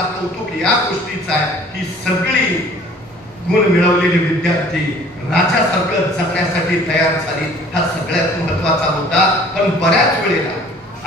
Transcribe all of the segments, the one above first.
मला कौतुक या गोष्टीचं आहे की सगळी गुण मिळवलेले विद्यार्थी राजासारखं जगण्यासाठी तयार झाली. हा सगळ्यात महत्वाचा मुद्दा. पण बऱ्याच वेळेला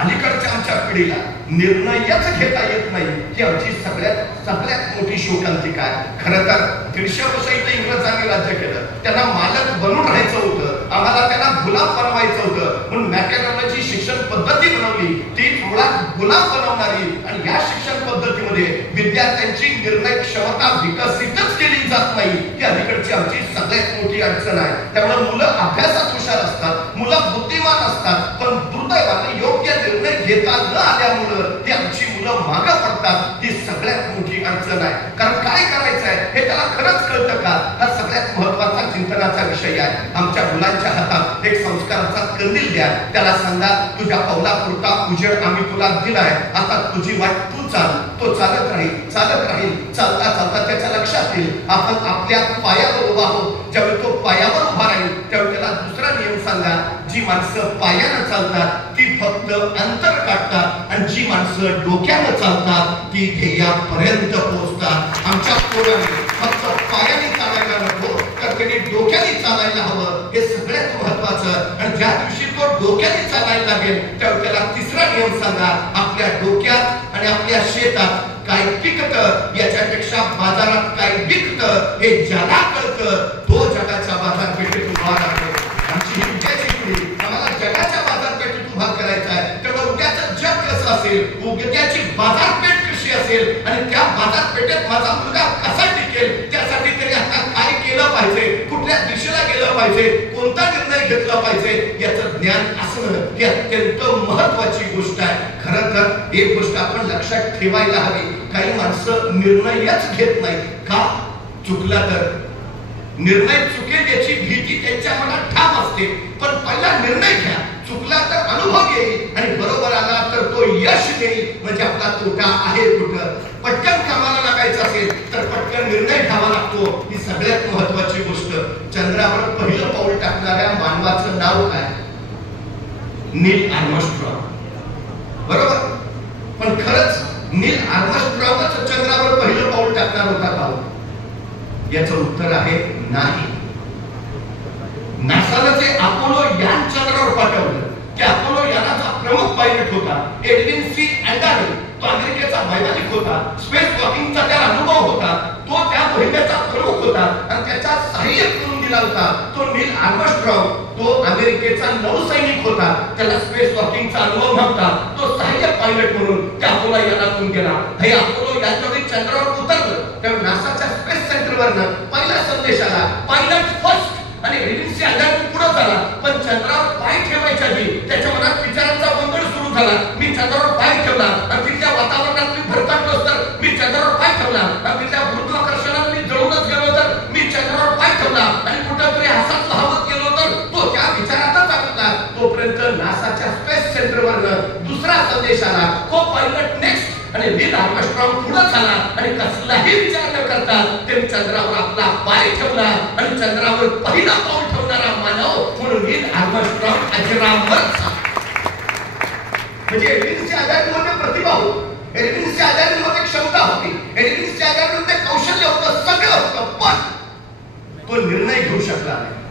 अलीकडच्या आमच्या पिढीला निर्णयच घेता येत नाही ही आमची सगळ्यात मोठी शोकांतिका आहे. खरं तर 150 वर्ष इथे इंग्रजांनी राज्य केलं, त्यांना मालक बनून राहायचं होतं, आम्हाला त्यांना गुलाम बनवायचं होतं. म्हणून मॅकॅनॉलॉजी शिक्षण पद्धती बनवली, ती मुळात गुलाम बनवणारी. आणि या शिक्षण पद्धतीमध्ये विद्यार्थ्यांची निर्णय क्षमता विकसितच केली जात नाही ही अलीकडची आमची सगळ्यात मोठी अडचण आहे. त्यामुळे मुलं अभ्यासात हुशार असतात, मुलं बुद्धिमान असतात, पण दुर्दैवाने योग्य निर्णय घेता न आल्यामुळं ही आमची मुलं मागं पडतात. ही सगळ्यात मोठी अडचण आहे. कारण काय करायचं आहे हे त्याला खरंच कळतं का? हा सगळ्यात महत्वाचा चिंतनाचा विषय आहे. आमच्या मुलांच्या हातात एक संस्काराचा कंदील द्या, त्याला सांगा तुझ्या पावलापुरता उजेड आम्ही तुला दिलाय, आता तुझी वाट तू चाल. तो चालत राहील, चालता चालता त्याच्या लक्षात येईल आपण आपल्या पायावर उभा आहोत. ज्यावेळी तो पायावर उभा राहील त्यावेळी त्याला दुसरा नियम सांगा, जी माणसं पायानं चालतात ती फक्त अंतर काढतात आणि जी माणसं डोक्यानं चालतात ती ध्येयापर्यंत पोहोचतात. आमच्या पोरांनी फक्त पायाने चालायला नको तर त्यांनी डोक्याने चालायला हवं, हे सगळ्यात महत्वाचं. आणि ज्या दिवशी तो डोक्याने चालायला लागेल त्यावेळी त्याला तिसरा नियम सांगा, आपल्या डोक्यात आणि आपल्या शेतात काय पिकतं याच्यापेक्षा बाजारात काय विकतं हे ज्याला कळतं तो जगाच्या बाजारपेठेत उभा राहतो. आमची ही उद्याची पिढी, आम्हाला जगाच्या बाजारपेठेत उभा करायचा आहे. तेव्हा उद्याचं जग कसं असेल, उद्याची बाजारपेठ कशी असेल आणि त्या बाजारपेठेत माझा मुलगा कसा टिकेल त्यासाठी तरी आता काय केलं पाहिजे, कुठल्या दिशेला गेलं पाहिजे, कोणता निर्णय घेतला पाहिजे याचं ज्ञान असणं ही अत्यंत महत्वाची गोष्ट आहे. खरं तर एक गोष्ट आपण लक्षात ठेवायला हवी, काही माणसं निर्णयच घेत नाही का? चुकला तर निर्णय चुकेल याची भीती त्यांच्या मनात ठाम असते. पण पहिला निर्णय घ्या, चुकला तर अनुभव येईल आणि बरोबर आला तर तो यश देईल. म्हणजे आपला तोटा आहे कुठं? पटकन कामाला लागायचं असेल तर पटकन निर्णय घ्यावा लागतो, ही सगळ्यात महत्वाची गोष्ट. चंद्रावर पहिलं पाऊल टाकणाऱ्या मानवाचं नाव काय? नील आर्मस्ट्रॉंग, बरोबर? पण खरंच नील आर्मस्ट्रॉंगच चंद्रावर पहिलं पाऊल टाकणार होता का? याचं उत्तर आहे नाही. नासाला जे अपोलो यान चंद्रावर पाठवलं, की अपोलो यानाचा प्रमुख पायलट होता एडविन सी अँडानी, तो अमेरिकेचा वैमानिक होता, स्पेस वॉकिंगचा त्याला अनुभव होता, तो त्या मोहिमेचा प्रमुख होता आणि त्याचा सहाय्यक करून दिला होता तो नील आर्मस्ट्रॉंग. तो अमेरिकेचा नौसैनिक होता, त्याला स्पेस वॉकिंगचा अनुभव नव्हता, तो सहाय्यक पायलट म्हणून त्या अपोलो यानातून गेला. हे अपोलो याच्यावेळी चंद्रावर उतरलं तेव्हा नासाच्या स्पेस सेंटरवरनं पहिला संदेश आला, पायलट फर्स्ट. आणि एडविन सी अँडानी पुढे झाला, पण चंद्रावर पाय ठेवायच्या आधी त्याच्या मनात विचारांचा गोंधळ सुरू झाला. मी चंद्रावर पाय ठेवला आणि तिथल्या वातावरणात मी भरकटलो तर मी चंद्रावर पाय ठेवला आणि तिथल्या गुरुत्वाकर्षणात मी जळूनच गेलो तर मी चंद्रावर पाय ठेवला आणि कुठेतरी हसत हवत गेलो तर तो त्या विचारातच अडकला. तोपर्यंत नासाच्या स्पेस सेंटरवरनं दुसरा संदेश आला, को पायलट नेक्स्ट. आणि नील आर्मस्ट्रॉंग पुढे झाला आणि कसलाही विचार न करता त्यांनी चंद्रावर आपला पाय ठेवला आणि चंद्रावर पहिला पाऊल ठेवणारा मानव म्हणून नील आर्मस्ट्रॉंग अजरामर झाला. म्हणजे एडविन अँडानीमध्ये प्रतिभा होती, एडविन अँडानीमध्ये क्षमता होती, एडविन अँडानीमध्ये कौशल्य होतं, सगळं होतं, पण तो निर्णय घेऊ शकला नाही.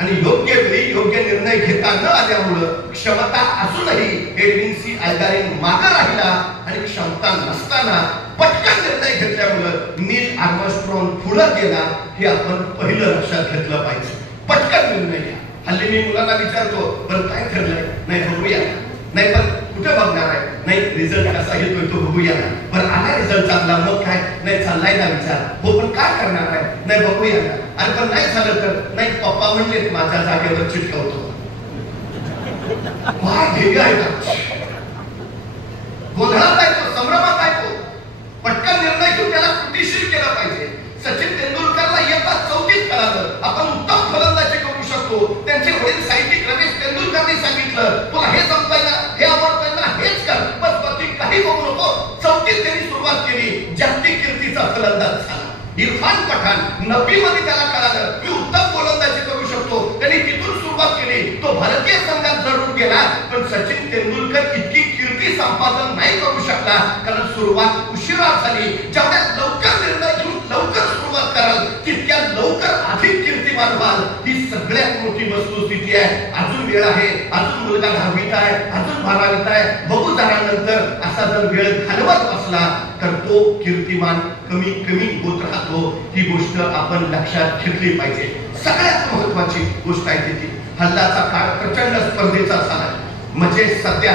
आणि योग्य वेळी योग्य निर्णय घेता न आल्यामुळं क्षमता असूनही एडविन सी अँडानी मागे राहिला आणि क्षमता नसताना पटकन निर्णय घेतल्यामुळं नील आर्मस्ट्रॉंग पुढे गेला. हे आपण पहिलं लक्षात घेतलं पाहिजे. पटकन निर्णय घ्या. हल्ली मी मुलांना विचारतो, बरं काय ठरलंय? नाही बघूया. नाही पण कुठे बघणार आहे? नाही रिझल्ट कसा येतोय तो बघूया ना. बरं आला रिझल्ट चांगला, मग काय? नाही चाललाय ना विचार. हो पण काय करणार आहे? नाही बघूया ना. आणि पण नाही झालं तर? नाही पप्पा म्हणले माझ्या जागेवर चिटकवतो. ध्येय आहे का? गोंधळात आहे तो, संभ्रमात आहे तो. पटकन निर्णय घेऊन त्याला कृतीशील केला पाहिजे. सचिन तेंडुलकरला येता 34 कळालं आपण उत्तम फलंदाजी करू शकतो. त्यांचे वडील साहित्यिक रमेश तेंडुलकरने सांगितलं, तुला हे जमतंय ना, हे आवडतंय ना, हेच कर, बस बाकी काही बघू नको. 34 त्यांनी सुरुवात केली, जागतिक कीर्तीचा फलंदाज झाला. इरफान पठाण 90 मध्ये त्याला कळालं मी उत्तम गोलंदाजी करू शकतो, त्यांनी तिथून सुरुवात केली. तो भारतीय संघात जरूर गेला पण सचिन तेंडुलकर इतकी कीर्ती संपादन नाही करू शकला शकता, कारण सुरुवात उशिरा झाली. जेवढ्या लवकर निर्णय घेऊन लवकर सुरुवात कराल तितक्या लवकर अधिक कीर्तिमान व्हाल. ही सगळ्यात मोठी वस्तुस्थिती आहे. अजून वेळ आहे, अजून मुलगा 10वीत आहे, अजून 12वीत आहे, बघू जरा नंतर असा जर वेळ घालवत बसला तर तो कीर्तिमान कमी कमी होत राहतो. ही गोष्ट आपण लक्षात घेतली पाहिजे. सगळ्यात महत्वाची गोष्ट आहे ती हल्लाचा काळ प्रचंड स्पर्धेचा झाला. म्हणजे सध्या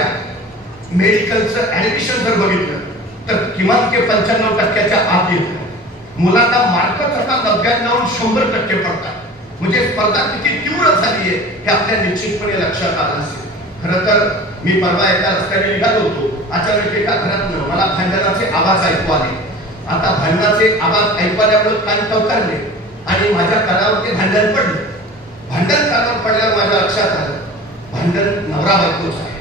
मेडिकलचं ऍडमिशन जर बघितलं तर किमान ते 95% आत येतं. मुलांना मार्कच आता 99-100% पडतात. म्हणजे स्पर्धा किती तीव्र झाली आहे हे आपल्या निश्चितपणे लक्षात आलं असेल. खरं तर मी परवा एका रस्त्याने निघालो होतो. अचानक एका घरातनं मला भांडणाचे आवाज ऐकू आले. आता भांडणाचे आवाज ऐकू आल्यामुळे कान टवकारले आणि माझ्या कानावर ते भांडण पडलं. भांडण कानावर पडल्यावर माझ्या लक्षात आलं भांडण नवरा बायकोच आहे.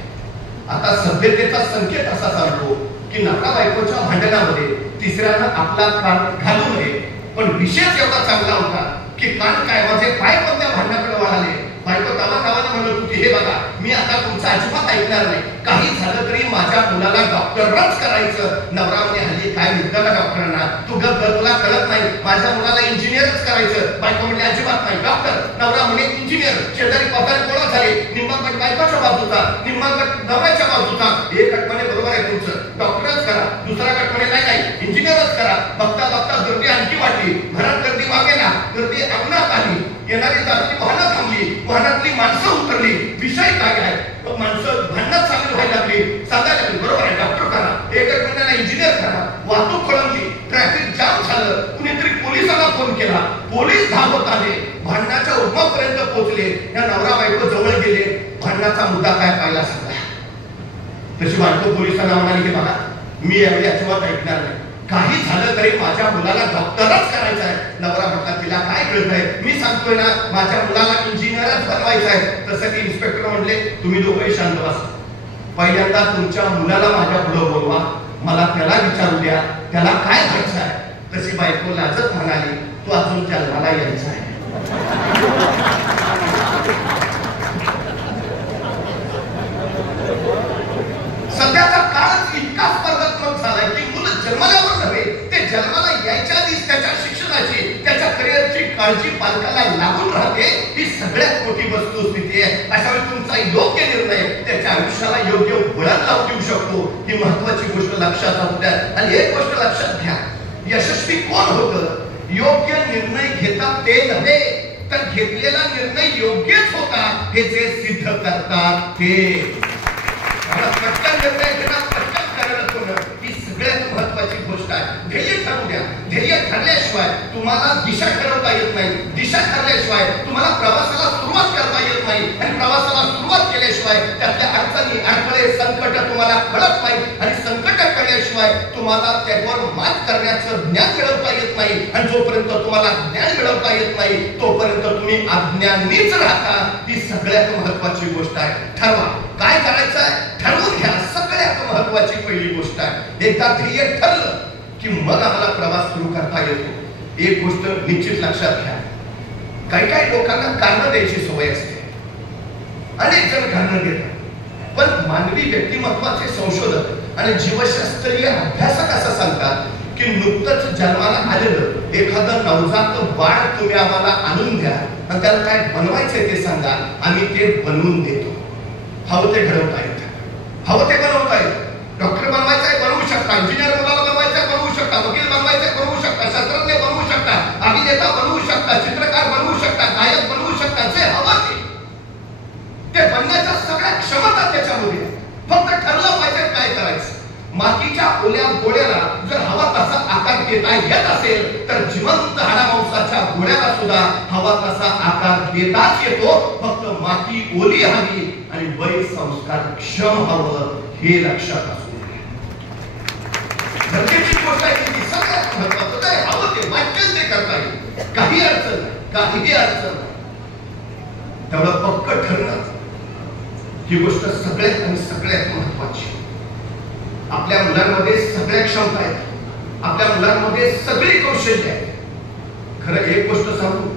आता सभ्यतेचा संकेत असा चालतो की नवरा बायकोच्या भांडणामध्ये तिसऱ्यानं आपला कान घालू नये. पण विषय एवढा चांगला होता की कान काय माझे पाय पण त्या भांडणाकडे वळाले. बायको गावागावाने म्हणत होती, हे बघा मी आता तुमचं अजिबात ऐकणार नाही. काही झालं तरी माझ्या मुलाला डॉक्टरच करायचं. नवरा म्हणे हल्ली काय मिळतं का डॉक्टरांना, तू तुला कळत नाही, माझ्या मुलाला इंजिनियरच करायचं. बायको म्हणजे अजिबात नाही डॉक्टर. नवरा म्हणे इंजिनियर. शेजारी पगार गोळा झाले. निम्मा गट बायकोच्या बाजूचा, निम्मा गट नवऱ्याच्या बाजूचा. एक गट म्हणे बरोबर आहे तुमचं, डॉक्टरच करा. दुसरा गट म्हणे नाही नाही इंजिनियरच करा. बघता बघता गर्दी आणखी वाढली. घरात गर्दी वागेना, गर्दी अंगणात आली. येणारी जाती वाहनं थांबली, वाहनातली माणसं उतरली. विषय काय आहे, माणसं भांडणात चालू व्हायला लागली. सांगायला लागली बरोबर आहे डॉक्टर करा, एक महिन्याला इंजिनियर करा. वाहतूक खोळंबली, ट्रॅफिक जाम झालं. कुणीतरी पोलिसांना फोन केला, पोलीस धावत आले, भांडणाच्या उद्भवापर्यंत पोहोचले. या नवरा बायको जवळ गेले. भांडणाचा मुद्दा काय पाहिला सांगा. तशी बायको पोलिसांना म्हणाली की बघा मी यावेळी अजिबात ऐकणार नाही. काही झालं तरी माझ्या मुलाला डॉक्टरच करायचं आहे. नवरा म्हणतात तिला काय कळत आहे, मी सांगतोय ना माझ्या मुलाला इंजिनियरच बनवायचं आहे. तसं की इन्स्पेक्टर म्हणले तुम्ही दोघंही शांत बसा. पहिल्यांदा तुमच्या मुलाला माझ्या पुढे बोलवा, मला त्याला विचारू द्या त्याला काय व्हायचं आहे. तशी बायको लाजत म्हणाली तू अजून जन्माला यायचं आहे. सध्याचा काळच इतका स्पर्धात्मक झालाय की मुलं जन्माल्यावर नव्हे, ते जन्माला यायच्या आधीच त्याच्या शिक्षणाची, त्याच्या करिअरची काळजी पालकाला लागून राहते. ही सगळ्यात मोठी वस्तुस्थिती आहे. अशा वेळी तुमचा योग्य निर्णय त्याच्या आयुष्याला योग्य वळण लावून देऊ शकतो. ही महत्वाची गोष्ट लक्षात असू द्या. आणि एक गोष्ट लक्षात घ्या, यशस्वी कोण होतं, योग्य निर्णय घेतात ते नव्हे, तर घेतलेला निर्णय योग्यच होता हे जे सिद्ध करतात ते. पटकन निर्णय घेणं, पटकन करणं ही सगळ्यात महत्वाची गोष्ट आहे. ध्येय ठरवू द्या. ध्येय ठरल्याशिवाय तुम्हाला दिशा ठरवता येत नाही. दिशा ठरल्याशिवाय तुम्हाला प्रवासाला सुरुवात करता येत नाही. आणि प्रवासाला सुरुवात केल्याशिवाय त्यातल्या अडचणी, अडथळे, संकट तुम्हाला कळत नाही. आणि संकट कळल्याशिवाय तुम्हाला त्यावर मात करण्याचं ज्ञान मिळवता येत नाही. आणि जोपर्यंत तुम्हाला ज्ञान मिळवता येत नाही तोपर्यंत तुम्ही अज्ञानीच राहता. ही सगळ्यात महत्वाची गोष्ट आहे. ठरवा काय करायचं आहे, ठरवून घ्या. सगळ्यात महत्वाची पहिली गोष्ट आहे. एकदा ध्येय ठरलं की मग आम्हाला प्रवास सुरू करता येतो. एक गोष्ट निश्चित लक्षात घ्या, काही काही लोकांना कारण द्यायची सवय असते. अनेक जण कारण देतात. पण मानवी व्यक्तिमत्वाचे संशोधक आणि जीवशास्त्रीय अभ्यासक असं सांगतात की नुकतंच जन्माला आलेलं एखादं नवजात बाळ तुम्ही आम्हाला आणून द्या आणि त्याला काय बनवायचंय ते सांगा, आम्ही ते बनवून देतो. हवं ते घडवता येतं, हवं ते बनवता येतं. डॉक्टर बनवायचंय बनवू शकता, इंजिनियर मुलाला बनवायचंय बनवू शकता, वकील बनवायचंय बनवू शकता, शास्त्रज्ञ बनवू शकता, अभिनेता बनवू शकता, चित्रकार बनवू शकता, गायक बनवू शकता. जे हवं ते बनण्याच्या सगळ्या क्षमता त्याच्यामध्ये. फक्त ठरलं पाहिजे काय करायचं. मातीच्या ओल्या गोळ्याला जर हवा तसा आकार देता येत असेल तर जिवंत हाडामांसाच्या गोळ्याला सुद्धा हवा तसा आकार देताच येतो. फक्त माती ओली हवी आणि वय संस्कारक्षम हवं हे लक्षात असू द्या. गरजेची गोष्ट आहे की सगळ्यात महत्वाचं काय हवं ते वाटेल ते करता येईल. काही अडचण नाही, काहीही अडचण नाही. तेवढं पक्क ठरणं ही गोष्ट सगळ्यात आणि सगळ्यात महत्वाची. आपल्या मुलांमध्ये सगळ्या क्षमता आहेत, आपल्या मुलांमध्ये सगळी कौशल्य आहेत. खरं एक गोष्ट सांगू,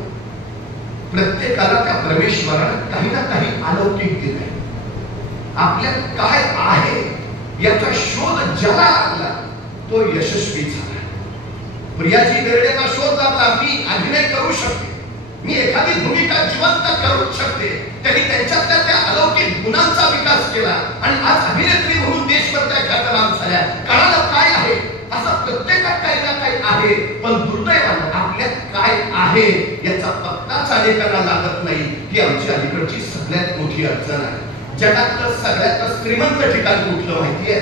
प्रत्येकाला त्या परमेश्वराने काही ना काही अलौकिक दिलंय. आपल्यात काय आहे याचा शोध ज्याला लागला तो यशस्वी झाला. प्रियाजी बेर्डेला शोध लागला, मी अभिनय करू शकते, मी एखादी भूमिका जिवंत करू शकते. त्यांनी त्यांच्यातल्या त्या अलौकिक गुणांचा विकास केला आणि आज अभिनेत्री म्हणून देशभर त्या ख्यातनाम झाल्या. कळालं काय आहे, असं प्रत्येकात काही ना काही आहे, पण दुर्दैवानं आपल्यात काय आहे याचा पत्ताच अनेकांना लागत नाही. ही आमची अलीकडची सगळ्यात मोठी अडचण आहे. जगातलं सगळ्यात श्रीमंत ठिकाण कुठलं माहितीये?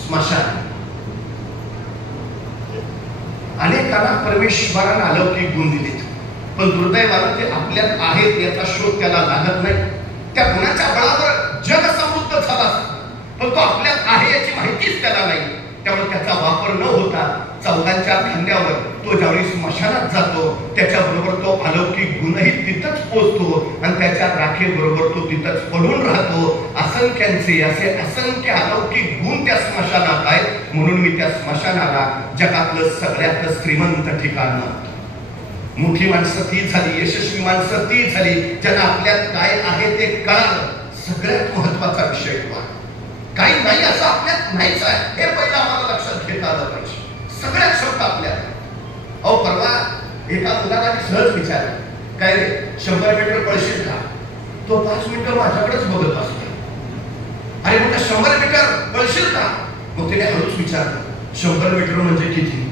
स्मशान. अनेकांना परमेश्वरानं अलौकिक गुण दिलेत, पण दुर्दैवानं ते आपल्यात आहेत याचा शोध त्याला लागत नाही. त्या गुणाच्या बळावर जग समृद्ध झाला, पण तो आपल्यात आहे याची माहितीच त्याला नाही. त्यामुळे त्याचा वापर न होता चौघांच्या खांद्यावर तो ज्यावेळी स्मशानात जातो, त्याच्याबरोबर तो अलौकिक गुणही तिथंच पोचतो आणि त्याच्या राखेबरोबर तो तिथंच पडून राहतो. असंख्यांचे असे असंख्य अलौकिक गुण त्या स्मशानात आहेत. म्हणून मी त्या स्मशानाला जगातलं सगळ्यात श्रीमंत ठिकाण. मोठी माणसं ती झाली, यशस्वी माणसं ती झाली ज्यांना आपल्यात काय आहे ते कळालं. सगळ्यात महत्वाचा विषय काही नाही असं आपल्यात नाहीच आहे, हे पहिलं आम्हाला लक्षात घेता आलं पाहिजे. सगळ्यात शब्द आपल्यात. अहो परवा एका मुलाला सहज विचारलं, काय रे 100 मीटर पळशील का? तो 5 मिनिटं माझ्याकडेच बघत असतो. अरे म्हटलं 100 मीटर पळशील का? मग त्याने हळूच विचारलं, 100 मीटर म्हणजे किती?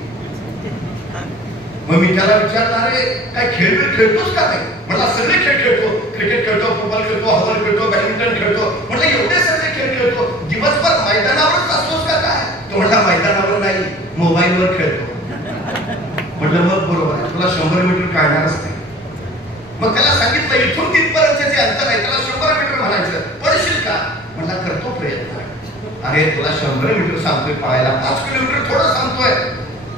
मग मी त्याला विचारलं, अरे काय खेळ खेळतोस का? नाही म्हटलं सगळे खेळ खेळतो, क्रिकेट खेळतो, फुटबॉल खेळतो, हॉकी खेळतो, बॅडमिंटन खेळतो. म्हटलं एवढे सगळे खेळ खेळतो, दिवसभर मैदानावरच असतोस का काय? तो म्हटला मैदानावर नाही, मोबाईलवर खेळतो. म्हटलं मग बरोबर आहे, तुला 100 मीटर काढणारच नाही. मग त्याला सांगितलं इथून तिथपर्यंत जे अंतर आहे त्याला 100 मीटर म्हणायचं, पळशील का? म्हटला करतो प्रयत्न. अरे तुला 100 मीटर सांगतोय पळायला, 5 किलोमीटर थोडं सांगतोय,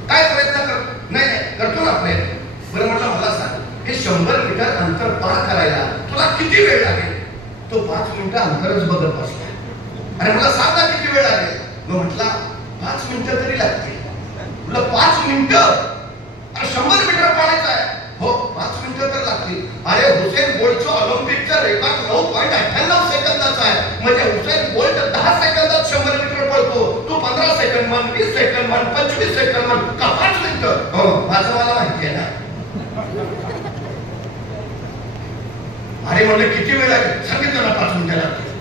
काय प्रयत्न कर? नाही नाही करतो ना प्रयत्न. बरं म्हटलं मला सांग, हे 100 मीटर अंतर पार करायला तुला किती वेळ लागेल? तो 5 मिनिटं अंतरच बघत बसला. अरे मला सांग ना किती वेळ लागेल? मग म्हटला 5 मिनिटं तरी लागतील. म्हटलं 5 मिनिटं? अरे 100 मीटर पळायचं आहे. हो 5 मिनिटं तर लागतील. अरे हुसेन बोल्टचं ऑलिम्पिकचं रेकॉर्ड 9.98 सेकंदाचा आहे. म्हणजे हुसेन बोल्ट 10 सेकंदात 100 मीटर पळतो, तू 15 सेकंद म्हण, 20 सेकंद म्हण, 25 सेकंद म्हण, का 5 मिनिटं? हो माझं मला माहिती आहे ना. अरे म्हणलं किती वेळ लागेल? सांगितलं ना 5 मिनिटं लागतील.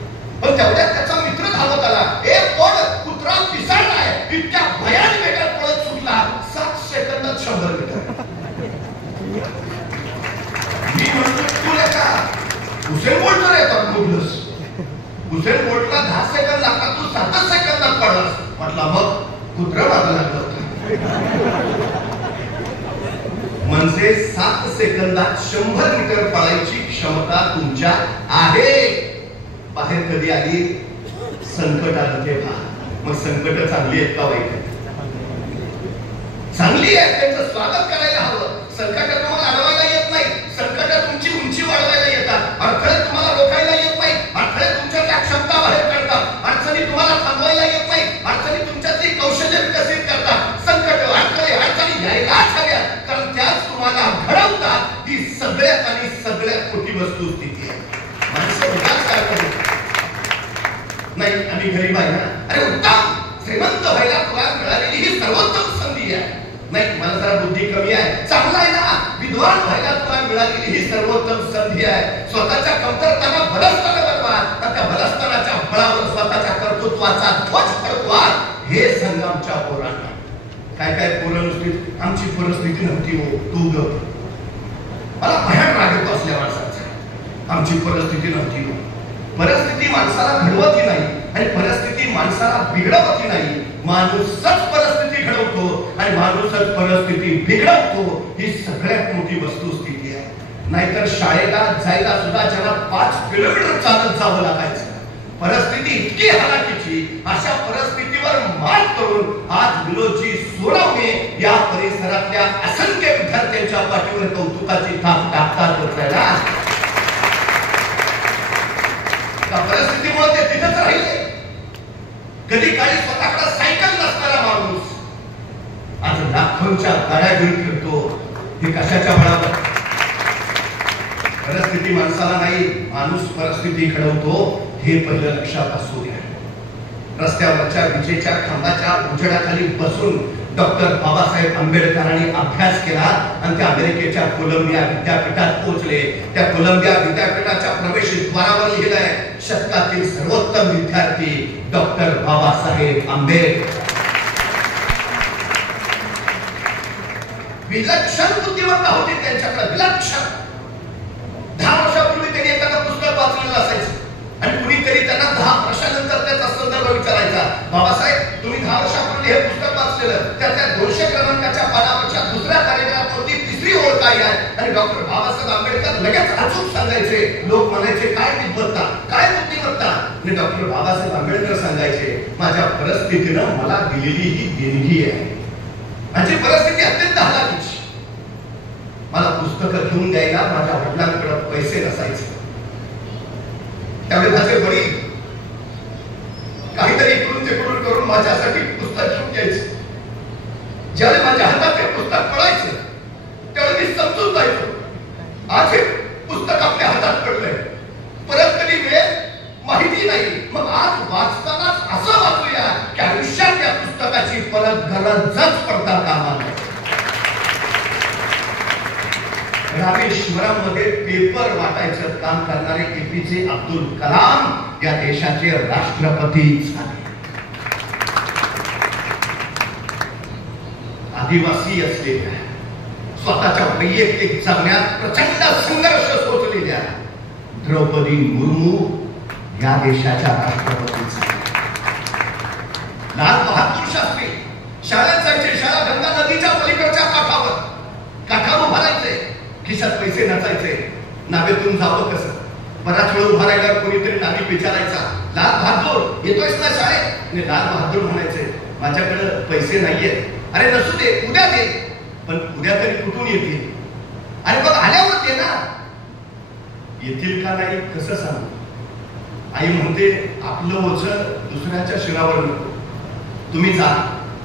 पण तेवढ्यात त्याचा मित्र धावत आला, एक कोण कुत्रा पिसाळला आहे, इतक्या भयान वेगात पळत सुटला, 7 सेकंदात 100 मीटर. मी म्हणतो तुला का हुसेन बोल्ट रे तर बोललोस, हुसेन बोल्टला 10 सेकंद लागतात, तू 7 सेकंदात पळलास. म्हटला मग कुत्रा मागं लागलं होतं. म्हणजे 7 सेकंदात 100 मीटर पळायची क्षमता तुमच्या आहे. बाहेर कधी आली संकट आलं तेव्हा. मग संकट चांगली आहेत का वाईट आहेत? चांगली आहे, त्यांचं स्वागत करायला हवं. संकट तुम्हाला अडवायला येत नाही, संकट तुमची उंची वाढवायला येतात. अडथळे तुम्हाला रोखायला येत नाही, अडथळे तुमच्या क्षमता बाहेर काढतात. अडचणी तुम्हाला थांबवायला येत नाही, अडचणी तुमच्यातली कौशल्य विकसित करतात. संकट अडथळे अडचणी यायलाच हव्या, कारण त्याच तुम्हाला घडवतात. ही सगळ्यात आणि सगळ्यात मोठी वस्तुस्थिती आहे. माणसं विकास करतात नाही, आम्ही गरीब आहे ना. अरे उत्तम, श्रीमंत व्हायला तुला मिळालेली ही सर्वोत्तम संधी आहे. नाही मला जरा बुद्धी कमी आहे, चांगला आहे ना. विद्वान व्हायला तुला मिळालेली ही सर्वोत्तम संधी आहे. स्वतःच्या कमतरताना बलस्थान बनवा, त्या बलस्थानाच्या बळावर स्वतःच्या कर्तृत्वाचा ध्वज फडकवा. हे सांग आमच्या पोरांना. काय काय पोरं नुसती आमची परिस्थिती नव्हती हो, तू ग. मला भयान राग येतो असल्या माणसाचा. आमची परिस्थिती नव्हती हो. परिस्थिती माणसाला घडवती नाही आणि परिस्थिती माणसाला बिघडवती नाही. माणूसच परिस्थिती घडवतो आणि माणूसच परिस्थिती बिघडवतो. ही सगळ्यात मोठी वस्तुस्थिती आहे. नाहीतर शाळेला जायला सुद्धा ज्याला 5 किलोमीटर चालत जावं लागायचं. परिस्थिती इतकी हलाखीची, अशा परिस्थितीवर मात करून आज विलोची सोनवणे या परिसरातल्या असंख्य विद्यार्थ्यांच्या पाठीवर कौतुकाची थाप टाकतात. परिस्थितीमुळे ते तिथेच राहिले. कधी काळी स्वतःकडे सायकल नसणारा माणूस आज लाखोंच्या गाड्या घेऊन फिरतो. हे कशाच्या बळावर? परिस्थिती माणसाला नाही, माणूस परिस्थिती घडवतो. हे पहिलं लक्षात असू द्या. रस्त्यावरच्या विजेच्या खांबाच्या उजेडाखाली बसून डॉक्टर बाबासाहेब आंबेडकरांनी अभ्यास केला आणि त्या अमेरिकेच्या कोलंबिया विद्यापीठात पोहोचले. त्या कोलंबिया विद्यापीठाच्या प्रवेशद्वारावर लिहिलंय, शतकातील सर्वोत्तम विद्यार्थी डॉक्टर बाबासाहेब आंबेडकर. विलक्षण बुद्धिमत्ता होती त्यांच्याकडे, विलक्षण. 10 वर्षापूर्वी त्यांनी एखादं पुस्तक वाचलेलं असायचं आणि कुणीतरी त्यांना 10 वर्षानंतर त्याचा संदर्भ विचारायचा. बाबासाहेब, तुम्ही 10 वर्षापूर्वी हे पुस्तक वाचलेलं, त्याच्या 200 क्रमांकाच्या पानावरच्या दुसऱ्या पॅरेग्राफवरती तिसरी ओळ काय आहे? आणि डॉक्टर बाबासाहेब आंबेडकर लगेच अचूक सांगायचे. लोक म्हणायचे, काय विद्वत्ता, काय बुद्धिमत्ता. आणि डॉक्टर बाबासाहेब आंबेडकर सांगायचे, माझ्या परिस्थितीनं मला दिलेली ही देणगी आहे. माझी परिस्थिती अत्यंत हलाखीची. मला पुस्तकं घेऊन द्यायला माझ्या वडिलांकडे पैसे नसायचे. त्यामुळे माझे वडील काहीतरी इकडून तिकडून करून माझ्यासाठी पुस्तक घेऊन यायचे. ज्यावेळी माझ्या हातात ते पुस्तक पडायचं त्यावेळी मी समजून जायचो, आज हे पुस्तक आपल्या हातात पडलंय, परत कधी मिळेल माहिती नाही. मग आज वाचतानाच असं वाचूया की आयुष्यात या पुस्तकाची परत गरजच पडता कामा नये. रामेश्वरममध्ये पेपर वाटायचं काम करणारे एपीजे अब्दुल कलाम या देशाचे राष्ट्रपती झाले. आदिवासी असलेल्या, स्वतःच्या वैयक्तिक जगण्यात प्रचंड संघर्ष सोचलेल्या द्रौपदी मुर्मू या देशाच्या राष्ट्रपती झाल्या. लाल बहादूर शास्त्री शाळेत जायचे, शाळा गंगा नदीच्या पलीकडच्या काठावर उभा राहायचे, खिशात पैसे नसायचे, नावेतून जावं कसं. बराच वेळ उभा राहिल्यावर कोणीतरी नाविक विचारायचा, लाल बहादूर येतोयस ना शाळेत? आणि लाल बहादूर म्हणायचे, माझ्याकडे पैसे नाहीयेत. अरे नसू दे, उद्या दे. पण उद्या तरी कुठून येतील? अरे बघ आल्यावर दे ना. येतील का नाही कसं सांगू? आई म्हणते, आपलं ओझं दुसऱ्याच्या शिरावर नको, तुम्ही जा,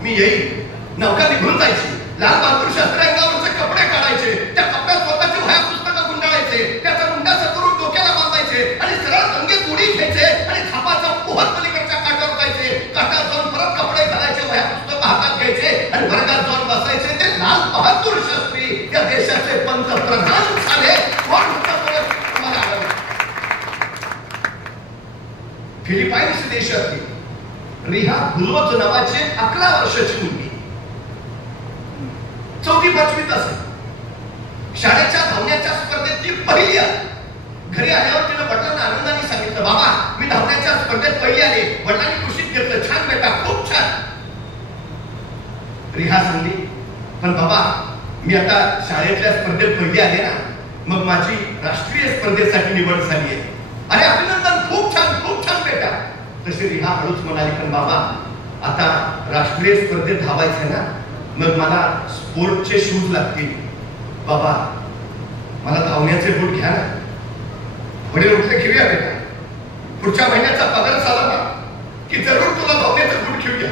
मी येईल. नौका निघून जायची. लाल बहादूर शास्त्री अंगावरचे कपडे काढायचे, त्या कपड्यात स्वतःची वह्या पुस्तकं गुंडाळायचे, त्याचा मुंडासा करून डोक्याला बांधायचे आणि सरळ गंगेत उडी घ्यायचे आणि खापाचा पोहत पलीकडच्या काठावर जायचे. काठावर जाऊन परत कपडे घालायचे, वह्या पुस्तकं हातात घ्यायचे आणि वर्गात जाऊन बसायचे. ते लाल बहादूर शास्त्री या देशाचे पंतप्रधान झाले. कोण होतं तुम्हाला आठवलं? फिलिपाईन्स देशातील रिहा गुलवत नावाची 11 वर्षाची मुलगी, 4वी-5वीत असेल, शाळेच्या धावण्याच्या स्पर्धेत ती पहिली आली. घरी आल्यावर तिला वडिलांना आनंदाने सांगितलं, बाबा मी धावण्याच्या स्पर्धेत पहिली आले. वडिलांनी खुशीत घेतलं, छान बेटा, खूप छान. रिहा सांगली, पण बाबा मी आता शाळेतल्या स्पर्धेत पहिली आले ना, मग माझी राष्ट्रीय स्पर्धेसाठी निवड झाली आहे. अरे अभिनंदन, खूप छान, खूप छान बेटा. तशी रिहा हळूच म्हणाली, पण बाबा आता राष्ट्रीय स्पर्धेत धावायचं ना, मग मला स्पोर्टचे शूज लागतील. बाबा मला धावण्याचे बूट घ्या ना. वडील उठले, घेऊया बेटा, पुढच्या महिन्याचा पगार झाला ना की जरूर तुला धावण्याचे बूट घेऊया.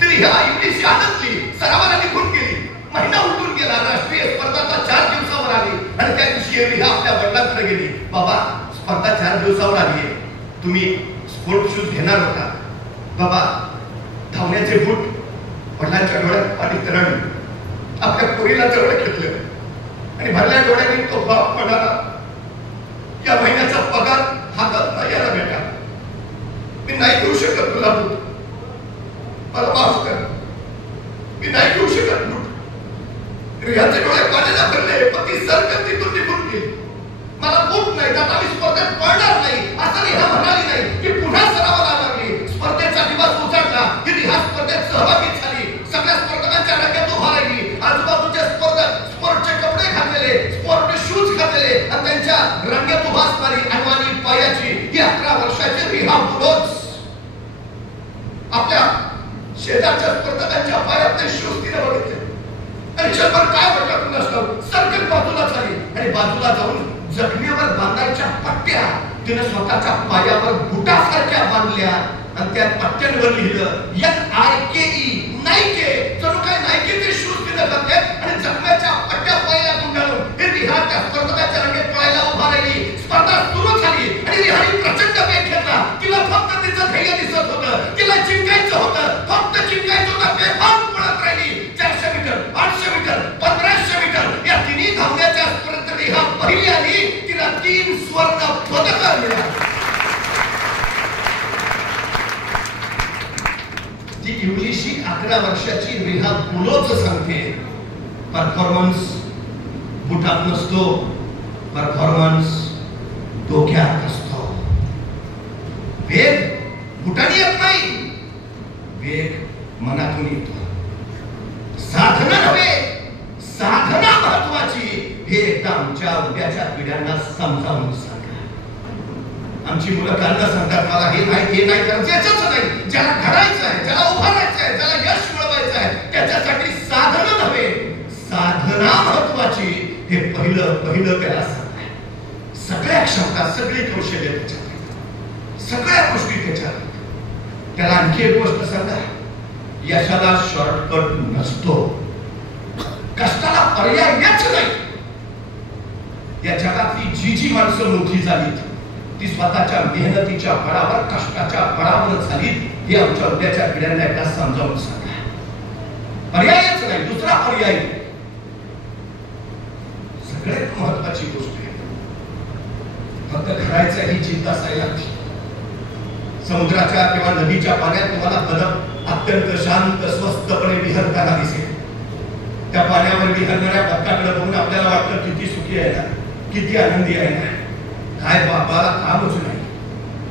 तरी ह्या एवढीशी आनंदली, सरावाला निघून गेली. महिना उठून गेला, राष्ट्रीय स्पर्धा 4 दिवसावर आली आणि त्या दिवशी रिहा आपल्या वडिलांकडे गेली. बाबा स्पर्धा 4 दिवसावर आली आहे, तुम्ही स्पोर्ट शूज घेणार होता. बाबा धावण्याचे बूट. वडिलांच्या डोळ्यात पाणी तरळलं. आपल्या पोरीला जवळ घेतलं आणि भरल्या डोळ्यांनी तो बाप म्हणाला, या महिन्याचा पगार हातात नाही आला बेटा, मी नाही घेऊ शकत तुला बूट, मला माफ कर, मी नाही घेऊ शकत बूट. रिहाचे डोळे पाण्याला भरले, पण ती सरकत तिथून निघून गेली. मला बूट नाही, आता मी स्पर्धेत पडणार नाही असं रिहा म्हणाली नाही की पुन्हा सरावाला लागली. स्पर्धेचा दिवस उजाडला की रिहा स्पर्धेत सहभागी झाली. सगळ्या स्पर्धकांच्या रांगेत उभा राहिली. आजूबाजूच्या स्पोर्टचे कपडे घातलेले, स्पोर्ट शूज घातलेले आणि त्यांच्या रांगेत उभा असणारी अनवाणी पायाची ही 11 वर्षाची रिहा बुलोज आपल्या शेजारच्या स्पर्धकांच्या पायातले शूज तिने बघितले आणि क्षणभर काय वाटलं नसतं, सरकत बाजूला झाली आणि बाजूला जाऊन जखमेवर बांधायच्या पट्ट्या तिने स्वतःच्या पायावर बुटासारख्या बांधल्या आणि त्या पट्ट्यांवर लिहिलं NIKE, नाईके. जणू काय नाईकेचे शूज तिने घातले आणि जखमेच्या पट्ट्या पायाला गुंडाळून हे रिहा त्या स्पर्धकाच्या रंगेत पळायला उभा राहिली. स्पर्धा सुरू झाली आणि रिहाने प्रचंड वेग घेतला. तिला फक्त तिचं ध्येय दिसत होतं, तिला 12व्या वर्षाची रेहा पुलोच सांगते, परफॉर्मन्स बुटात नसतो, परफॉर्मन्स डोक्यात असतो. वेग बुटाने येत नाही, वेग मनातून येतो. साधना नव्हे, साधना महत्वाची हे एकदा आमच्या उद्याच्या पिढ्यांना समजावून सांगा. आमची मुलं कालला सांगतात मला हे नाही गरजेचंच नाही. ज्याला घडायचं आहे, ज्याला उभारायचं आहे, ज्याला यश मिळवायचं आहे, त्याच्यासाठी साधना नव्हे, साधना महत्वाची हे पहिलं त्याला सांगा. सगळ्या क्षमता, सगळी कौशल्य त्याच्यात, सगळ्या गोष्टी त्याच्यात. त्याला आणखी एक गोष्ट सांगा, यशाला शॉर्टकट नसतो, कष्टाला पर्यायच नाही. या जगातली जी माणसं मोठी झालीत ती स्वतःच्या मेहनतीच्या बळावर, कष्टाच्या बळावर झालीत. हे आमच्या उद्याच्या पिढ्यांना एकदा समजावून सांगा. पर्यायच नाही, दुसरा पर्याय. सगळ्यात महत्वाची गोष्ट आहे, फक्त घरायचं ही चिंता असायला लागते. समुद्राच्या किंवा नदीच्या पाण्यात तुम्हाला बदक अत्यंत शांत स्वस्तपणे विहरताना दिसेल. त्या पाण्यावर विहरणाऱ्या बदकाकडे बघून आपल्याला वाटतं किती सुखी आहे ना, किती आनंदी आहे ना. काय बापाला कामच नाही,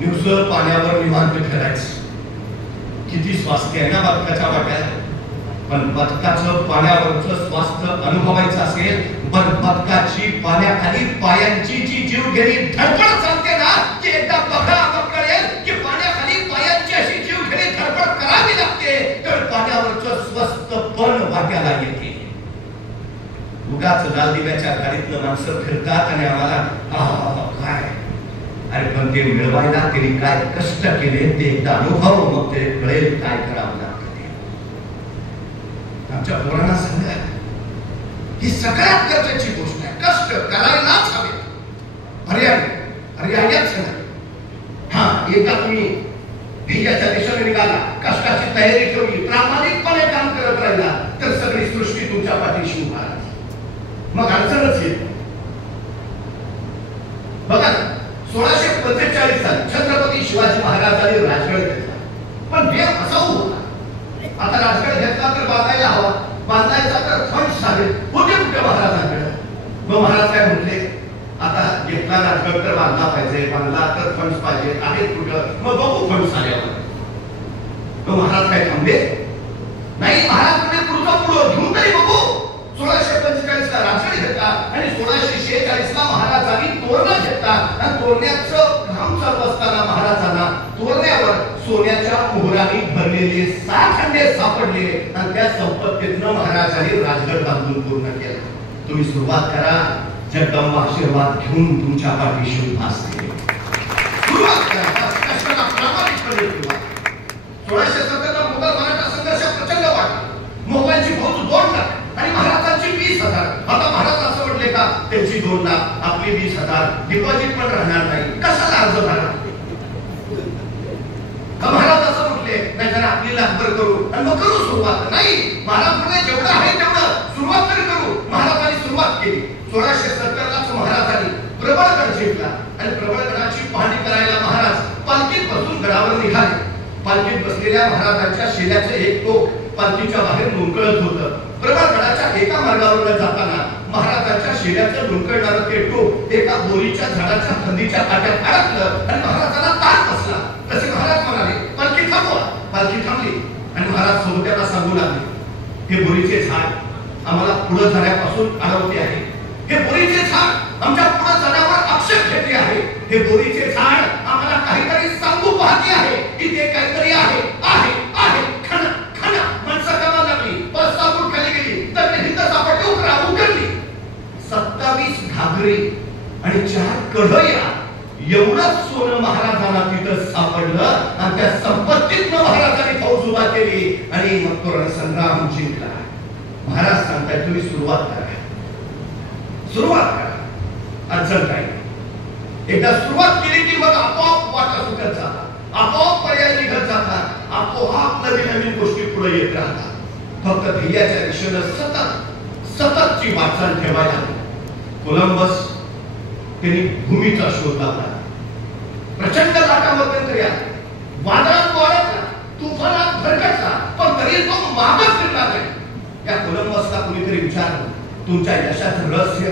नुसतं पाण्यावर निवांत फिरायचं. किती स्वास्थ्य आहे ना बदकाच्या वाट्याला. पण बदकाचं पाण्यावरचं स्वास्थ्य अनुभवायचं असेल, पण बदकाची पाण्याखाली पायांची जी जीवघेणी धडपड चालते ना, की एकदा बघा मग कळेल की पाण्याखाली पायांची अशी जीवघेणी धडपड करावी लागते, तर पाण्यावरचं स्वस्तपण वाट्याला येते. उगाच लाल दिव्याच्या गाडीतनं माणसं फिरतात आणि आम्हाला काय, अरे पण ते मिळवायला त्यांनी काय कष्ट केले ते एकदा अनुभव, मग ते कळेल काय करावं लागतं. आमच्या पोरांना सांगा, ही सगळ्यात गरजेची गोष्ट आहे. कष्ट करायलाच हवे, पर्यायच नाही. हा, एकदा तुम्ही ध्येयाच्या दिशेने निघाला, कष्टाची तयारी ठेवली, प्रामाणिकपणे काम करत राहिला, तर सगळी सृष्टी तुमच्या पाठीशी उभा राहते. मग अडचणच येत. बघा, 1645 साली छत्रपती शिवाजी महाराजांनी राजगड घेतला, पण वेळ असा होता. आता राजगड घेतला तर बांधायला हवा, बांधायचा तर फंड्स हवे होते कुठे महाराजांकडे. मग महाराज काय म्हटले, आता घेतला राजगड तर बांधला पाहिजे, बांधला तर फंड्स पाहिजे, आहेत कुठं, मग बघू फंड्स आल्यावर. मग महाराज काय थांबले नाही, महाराज म्हणजे पुढं घेऊन तरी बघू. 1645 ला राजगड घेतला आणि 1646 ला महाराजांनी तोरणा घेतला. आणि तोरण्याचं काम चालू असताना महाराजांना तोरण्यावर सोन्याच्या मोहरांनी भरलेले 6 खंडे सापडले आणि त्या संपत्तीतनं महाराजांनी राजगड बांधून पूर्ण केला. तुम्ही सुरुवात करा, जगदंबा आशीर्वाद घेऊन तुमच्या पाठीशी उभा असते. सुरुवात करा, कष्टाला प्रामाणिकपणे सुरुवात. 1670 ला मुघल मराठा संघर्ष प्रचंड वाढला, मोगलांची फौज 2 लाख आणि महाराजांची 20,000. आता महाराज असं म्हटले का, त्यांची 2 लाख, आपली 20,000, डिपॉझिट पण राहणार नाही, कशाला अर्ज भरा. महाराज असं म्हटले, नाही तर आपली लाखभर करू आणि मग करू सुरुवात. नाही, महाराज म्हणे जेवढं आहे तेवढं सुरुवात तरी करू. महाराजांनी सुरुवात केली. 1670 ला महाराजांनी प्रबळगड जिंकला आणि प्रबळगडाची पाहणी करायला महाराज पालखीत बसून गडावर निघाले. पालखीत बसलेल्या महाराजांच्या शेल्याचं एक टोक पालखीच्या बाहेर लोंकळत होतं. प्रबळगडाच्या एका मार्गावर जाताना महाराजांच्या शेल्याचं लोंकळणारं ते टोक एका बोरीच्या झाडाच्या फांदीच्या काट्यात अडकलं आणि महाराजांना ताण बसला. तसे महाराज म्हणाले, पालखी थांबवा. पालखी थांबली आणि महाराज सोबत्याला सांगू लागले, हे बोरीचे झाड आम्हाला पुढे जाण्यापासून अडवते आहे. हे बोरीचे झाड आमच्या पुढे जाण्यावर आक्षेप घेते आहे. हे बोरीचे झाड आम्हाला काहीतरी सांगू पाहते आहे. इथे काहीतरी आहे, आहे, आहे. खणा, खणा. माणसं कामा लागली, 5-6 फूट खाली गेली तर ते हिथं सापडली, उकरली. 27 घागरी आणि 4 कढया एवढंच सोनं महाराजांना तिथं सापडलं आणि त्या संपत्तीतनं महाराजांनी फौज उभा केली आणि मग तो संग्राम जिंकला. महाराज सांगताय, तुम्ही सुरुवात करा, सुरुवात करा, अडचण काही. एकदा सुरुवात केली की मग आपोआप वाटा सुटत जातात, आपोआप पर्याय निघत जातात, आपोआप नवीन गोष्टी पुढे येत राहतात. फक्त ध्येयाच्या दिशेनं सततची वाटचाल ठेवायला. कोलंबस त्यांनी भूमीचा शोध लावला. प्रचंड लाटा मध्यंतरी आला, वादळात अडकला, तुफानात भरकटला, पण तरी तरी तो मागं फिरणार नाही. या कोलंबसला कुणीतरी विचारलं, तुमच्या यशाचं रहस्य?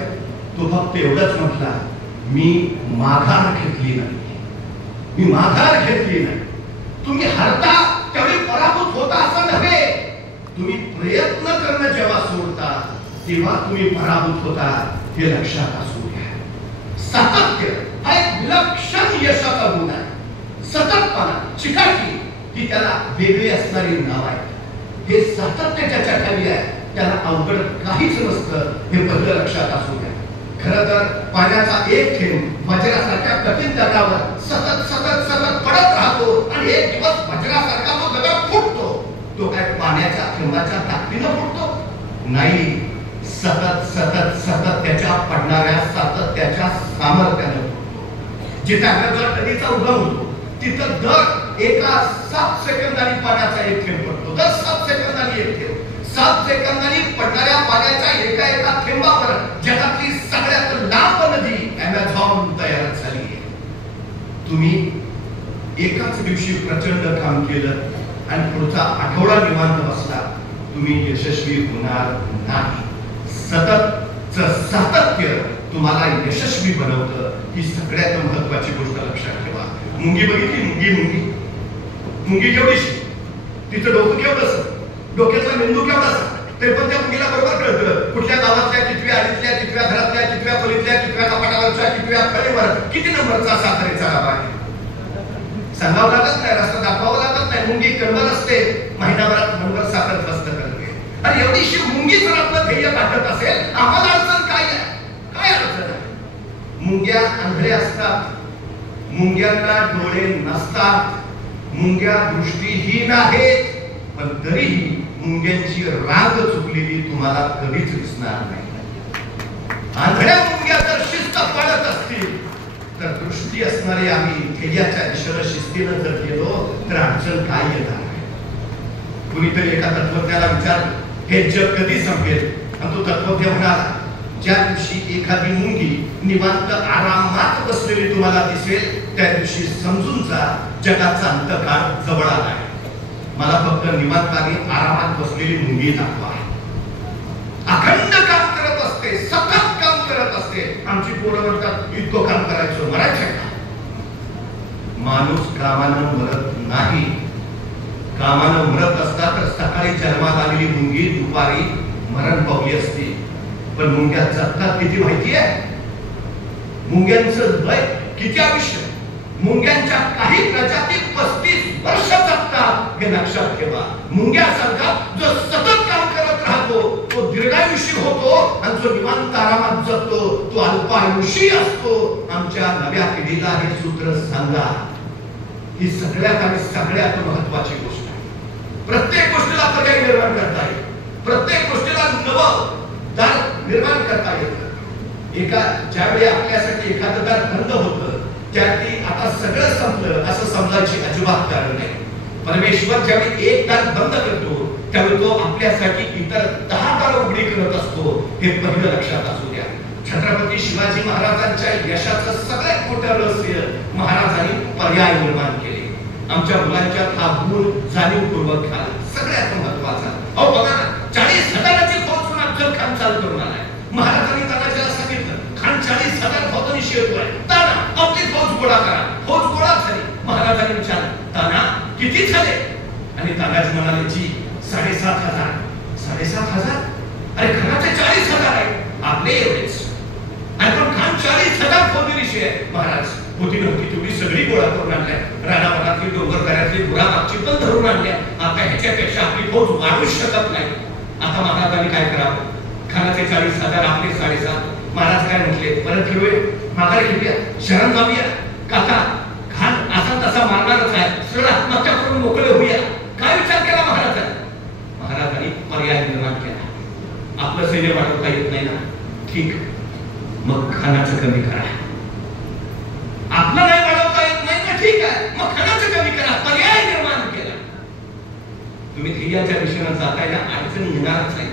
तो फक्त एवढंच म्हटला, मी माघार घेतली नाही, मी माघार घेतली नाही. तुम्ही हरता त्यावेळी पराभूत होता असं नव्हे, तुम्ही प्रयत्न करणं जेव्हा सोडता तेव्हा तुम्ही पराभूत होता, हे लक्षात असू द्या. सातत्य हा एक विलक्षण यशाचा गुण आहे. सततपणा, चिकाटी ही त्याला वेगळी असणारी नाव आहे. हे सातत्य ज्याच्या खाली आहे त्याला अवघड काहीच नसतं, हे पहिलं लक्षात असू द्या. खरं तर पाण्याचा एक थेंब वज्रासारख्या कठीण दगडावर सतत सतत सतत पडत राहतो आणि एक दिवस वज्रासारखा तो दगड फुटतो. तो काय पाण्याच्या थेंबाच्या ताकदीनं फुटतो? नाही, सतत सतत सतत त्याच्या पडणाऱ्या सातत्याच्या सामर्थ्यानं फुटतो. जिथे दर नदीचा उगम होतो तिथं दर एका 7 सेकंदांनी पाण्याचा एक थेंब पडतो. दर 7 सेकंदांनी एक थेंब. 7 सेकंदांनी पडणाऱ्या पाण्याच्या एका एका थेंबावर जगातली सगळ्यात लांब नदी अमेझॉन तयार झाली आहे. तुम्ही एकाच दिवशी प्रचंड काम केलं आणि पुढचा आठवडा निवांत बसला, तुम्ही यशस्वी होणार नाही. सततचं सातत्य तुम्हाला यशस्वी बनवतं, ही सगळ्यात महत्वाची गोष्ट लक्षात ठेवा. मुंगी बघितली? मुंगी मुंगी केवढीशी, तिचं डोकं केवढंसं, डोक्याचा मेंदू केवढासा, तरी पण त्या मुलीला बरोबर कळतं कुठल्या गावातल्या कितव्या आडीतल्या, कितव्या घरातल्या, कितव्या खोलीतल्या, कितव्या कपाटावरच्या, कितव्या फळीवर किती नंबरचा साखरेचा डबा आहे. सांगावं लागत नाही, रस्ता दाखवावं लागत नाही. मुंगी कणबल असते, महिनाभरात नंबर साखर फस्त करते. आणि एवढीशी मुंगी जर आपलं ध्येय गाठत असेल, आम्हाला अडचण काय आहे? काय अडचण आहे? मुंग्या आंधळे असतात, मुंग्यांना डोळे नसतात, मुंग्या दृष्टीहीन आहेत, पण तरीही मुंग्यांची राग चुकलेली तुम्हाला कधीच दिसणार नाही. आंधळ्या मुंग्या जर शिस्त पाळत असतील तर दृष्टी असणारे आम्ही ध्येयाच्या दिशेनं शिस्तीनं जर गेलो तर अडचण काय येणार नाही. कुणीतरी एका तत्वज्ञाला विचारलं, हे जग कधी संपेल? आणि तो तत्वज्ञ म्हणाला, ज्या दिवशी एखादी मुंगी निवांत आरामात बसलेली तुम्हाला दिसेल त्या दिवशी समजून जा जगाचा अंतकाळ जवळ आला आहे. मला फक्त निवांताने आरामात बसलेली मुंगी दाखवा. अखंड काम करत असते, सतत काम करत असते. आमची पोरं म्हणतात, इतकं काम करायचं, मरायचं का? माणूस कामानं मरत नाही. कामानं मरत असता तर सकाळी जन्मात आलेली मुंगी दुपारी मरण पावली असती. पण मुंग्या जगतात किती माहिती आहे? मुंग्यांचं वय किती आयुष्य? मुंग्यांच्या काही प्रजाती 35 वर्ष जगतात, हे लक्षात ठेवा. मुंग्यासारखा जो सतत काम करत राहतो तो दीर्घायुषी होतो आणि जो निवांत आरामात जगतो तो अल्पायुषी असतो. आमच्या नव्या पिढीला हे सूत्र सांगा. ही सगळ्यात आणि सगळ्यात महत्वाची गोष्ट आहे. प्रत्येक गोष्टीला पर्याय निर्माण करता येईल, प्रत्येक गोष्टीला नवं दार निर्माण करता येतं. ज्यावेळी आपल्यासाठी एखादं दार बंद होतं त्यावेळी आता सगळं संपलं असं समजायची अजिबात कारण नाही. परमेश्वर ज्यावेळी एक दार बंद करतो त्यावेळी तो आपल्यासाठी इतर 10 दार उघडी करत असतो, हे पहिलं लक्षात असू द्या. छत्रपती शिवाजी महाराजांच्या यशाचं सगळ्यात मोठं रहस्य महाराजांनी पर्याय निर्माण केले. आमच्या मुलांच्यात हा गुण जाणीवपूर्वक घाला, सगळ्यात महत्वाचा. अहो बघा ना, 40,000ची फौज अफजल खान चालू करून आलाय. महाराजांनी तानाजीला सांगितलं, खान 40,000 फौजांनी शिरतोय, ताना आपली फौज गोळा करा. फौज गोळा झाली. महाराजांनी विचारलं, ताना किती झाले? आणि तानाजी म्हणाले, जी 7,500. 7,500? अरे खानाचे 40,000 आहे, आपले एवढेच. आणि पण खान 40,000 फौजेनिशी आहे. महाराज होती नव्हती तेवढी सगळी गोळा करून आणल्या, राणावनातली डोंगरकऱ्यातली गुरामागची पण धरून आणल्या. आता ह्याच्यापेक्षा आपली फौज वाढूच शकत नाही. आता महाराजांनी काय करावं? खानाचे 40,000, आपले 7,500. महाराज काय म्हटले, परत फिरूया, माघारी घेऊया, शरण जाऊया. काका खान असा तसा मारणारच आहे, सरळ आत्महत्या करून मोकळे होऊया. काय विचार केला महाराजांनी? महाराजांनी पर्याय निर्माण केला. आपलं सैन्य वाढवता येत नाही ना, ठीक, मग खानाचं कमी करा. आपलं नाही वाढवता येत नाही ना, ठीक आहे, मग खानाचं कमी करा. पर्याय निर्माण केला. तुम्ही ध्येयाच्या दिशेनं जाताय ना, अडचणी येणारच नाही,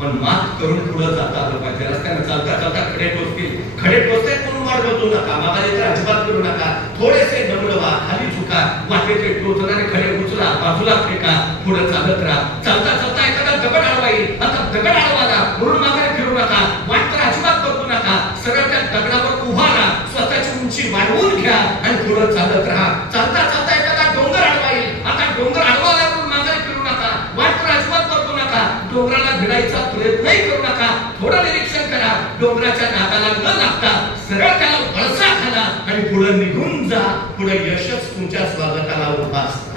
पण मात करून पुढे जाता आलं पाहिजे. रस्त्याने चालता चालता खडे टोचतील, खडे टोचते म्हणून वाट बदलू नका, मागायला तर अजिबात करू नका. थोडेसे दमडवा, खाली झुका, वाटेचे टोचणारे खडे उचला, बाजूला फेका, पुढे चालत राहा. चालता चालता एखादा दगड आडवा येईल, आता दगड आडवाला म्हणून मागे फिरू नका, वाट तर अजिबात बदलू नका. सरळ त्या दगडावर उभा राहा, स्वतःची उंची वाढवून घ्या आणि पुढे चालत राहा. चालता चालता एखादा डोंगर आडवा येईल, आता डोंगर आडवाला म्हणून मागे फिरू नका, वाट तर अजिबात बदलू नका. डोंगराला भिडायचा प्रयत्नही करू नका. थोडं निरीक्षण करा, डोंगराच्या नादाला न लागता सरळ त्याला वळसा घाला आणि पुढे निघून जा. पुढे यशच तुमच्या स्वागताला उभा असतं.